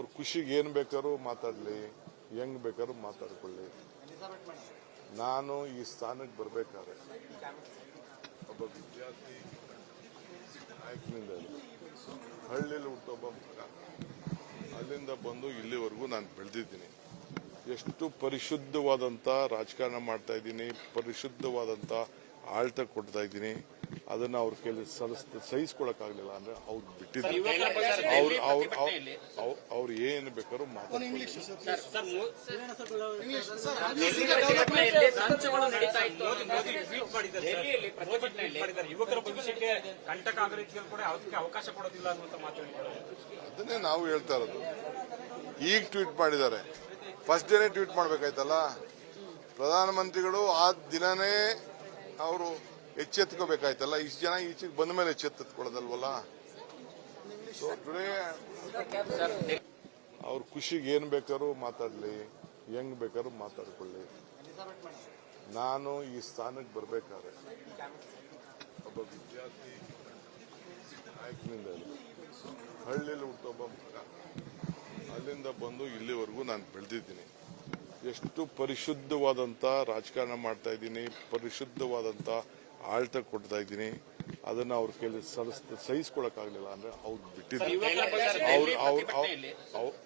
ಅವ್ರ ಖುಷಿಗೆ ಏನು ಬೇಕಾದ್ರೂ ಮಾತಾಡಲಿ, ಹೆಂಗ್ ಬೇಕಾದ್ರೂ ಮಾತಾಡ್ಕೊಳ್ಳಿ. ನಾನು ಈ ಸ್ಥಾನಕ್ಕೆ ಬರಬೇಕಾದ್ರೆ ಒಬ್ಬ ವಿದ್ಯಾರ್ಥಿ ನಾಯಕನಿಂದ ಹಳ್ಳಿಯಲ್ಲಿ ಹುಟ್ಟೊಬ್ಬ ಮಗ, ಅಲ್ಲಿಂದ ಬಂದು ಇಲ್ಲಿವರೆಗೂ ನಾನು ಬೆಳೆದಿದ್ದೀನಿ. ಎಷ್ಟು ಪರಿಶುದ್ಧವಾದಂಥ ರಾಜಕಾರಣ ಮಾಡ್ತಾ ಇದ್ದೀನಿ, ಪರಿಶುದ್ಧವಾದಂಥ ಆಳ್ತ ಕೊಡ್ತಾ ಇದ್ದೀನಿ. ಅದನ್ನ ಅವ್ರ ಕೈಲಿ ಸಹಿಸ್ಕೊಳಕ್ಕಾಗಲಿಲ್ಲ ಅಂದ್ರೆ ಅವ್ರು ಬಿಟ್ಟಿದ್ದಾರೆ. ಅವ್ರು ಏನು ಬೇಕಾದ್ರೂ ಮಾತಾಡ್ತಾರೆ. ಯುವಕರ ಭವಿಷ್ಯಕ್ಕೆ ಕಂಟಕ ಆಗೋ ರೀತಿಯಲ್ಲಿ ಕೂಡ ಅದಕ್ಕೆ ಅವಕಾಶ ಕೊಡೋದಿಲ್ಲ ಅನ್ನುವಂತ ಮಾತು. ಅದನ್ನೇ ನಾವು ಹೇಳ್ತಾ ಇರೋದು. ಈಗ ಟ್ವೀಟ್ ಮಾಡಿದ್ದಾರೆ, ಫಸ್ಟ್ ಡೇನೇ ಟ್ವೀಟ್ ಮಾಡ್ಬೇಕಾಯ್ತಲ್ಲ. ಪ್ರಧಾನಮಂತ್ರಿಗಳು ಆ ದಿನನೇ ಅವರು ಎಚ್ಚೆತ್ಕೋಬೇಕಾಯ್ತಲ್ಲ. ಇಷ್ಟು ಜನ ಈಚೆಗೆ ಬಂದ ಮೇಲೆ ಎಚ್ಚೆತ್ಕೊಳ್ಳೋದಲ್ವಲ್ಲ. ಅವ್ರ ಖುಷಿಗೆ ಏನು ಬೇಕಾದ್ರೂ ಮಾತಾಡಲಿ, ಹೆಂಗ್ ಬೇಕಾದ್ರೂ ಮಾತಾಡ್ಕೊಳ್ಳಿ. ನಾನು ಈ ಸ್ಥಾನಕ್ಕೆ ಬರಬೇಕಾದ್ರೆ ಒಬ್ಬ ವಿದ್ಯಾರ್ಥಿ ನಾಯಕನಿಂದ ಹಳ್ಳಿಯಲ್ಲಿ ಹುಟ್ಟೊಬ್ಬ ಮಗ, ಅಲ್ಲಿಂದ ಬಂದು ಇಲ್ಲಿವರೆಗೂ ನಾನು ಬೆಳೆದಿದ್ದೀನಿ. ಎಷ್ಟು ಪರಿಶುದ್ಧವಾದಂಥ ರಾಜಕಾರಣ ಮಾಡ್ತಾ ಇದ್ದೀನಿ, ಪರಿಶುದ್ಧವಾದಂಥ ಆಳ್ತ ಕೊಡ್ತಾ ಇದ್ದೀನಿ. ಅದನ್ನ ಅವ್ರ ಕೈಲಿ ಸಹಿಸ್ಕೊಳಕ್ಕಾಗಲಿಲ್ಲ ಅಂದ್ರೆ ಅವ್ರು ಬಿಟ್ಟಿದ್ದಾರೆ.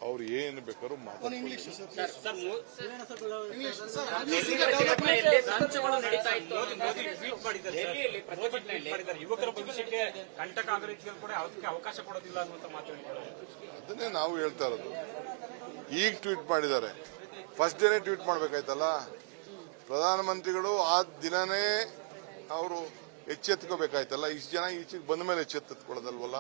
ಅವ್ರು ಏನು ಬೇಕಾದ್ರೂ ಮಾತಾಡ್ತಾರೆ. ಯುವಕರ ಭವಿಷ್ಯಕ್ಕೆ ಕಂಟಕ ಆಗೋ ರೀತಿಯಲ್ಲಿ ಕೂಡ ಅದಕ್ಕೆ ಅವಕಾಶ ಕೊಡೋದಿಲ್ಲ ಅನ್ನುವಂತ ಮಾತು. ಅದನ್ನೇ ನಾವು ಹೇಳ್ತಾ ಇರೋದು. ಈಗ ಟ್ವೀಟ್ ಮಾಡಿದ್ದಾರೆ, ಫಸ್ಟ್ ಡೇನೇ ಟ್ವೀಟ್ ಮಾಡ್ಬೇಕಾಯ್ತಲ್ಲ. ಪ್ರಧಾನಮಂತ್ರಿಗಳು ಆ ದಿನನೇ ಅವರು ಎಚ್ಚೆತ್ಕೋಬೇಕಾಯ್ತಲ್ಲ. ಇಷ್ಟು ಜನ ಈಚೆಗೆ ಬಂದ ಮೇಲೆ ಎಚ್ಚೆತ್ಕೊಳ್ಳೋದಲ್ವಲ್ಲ.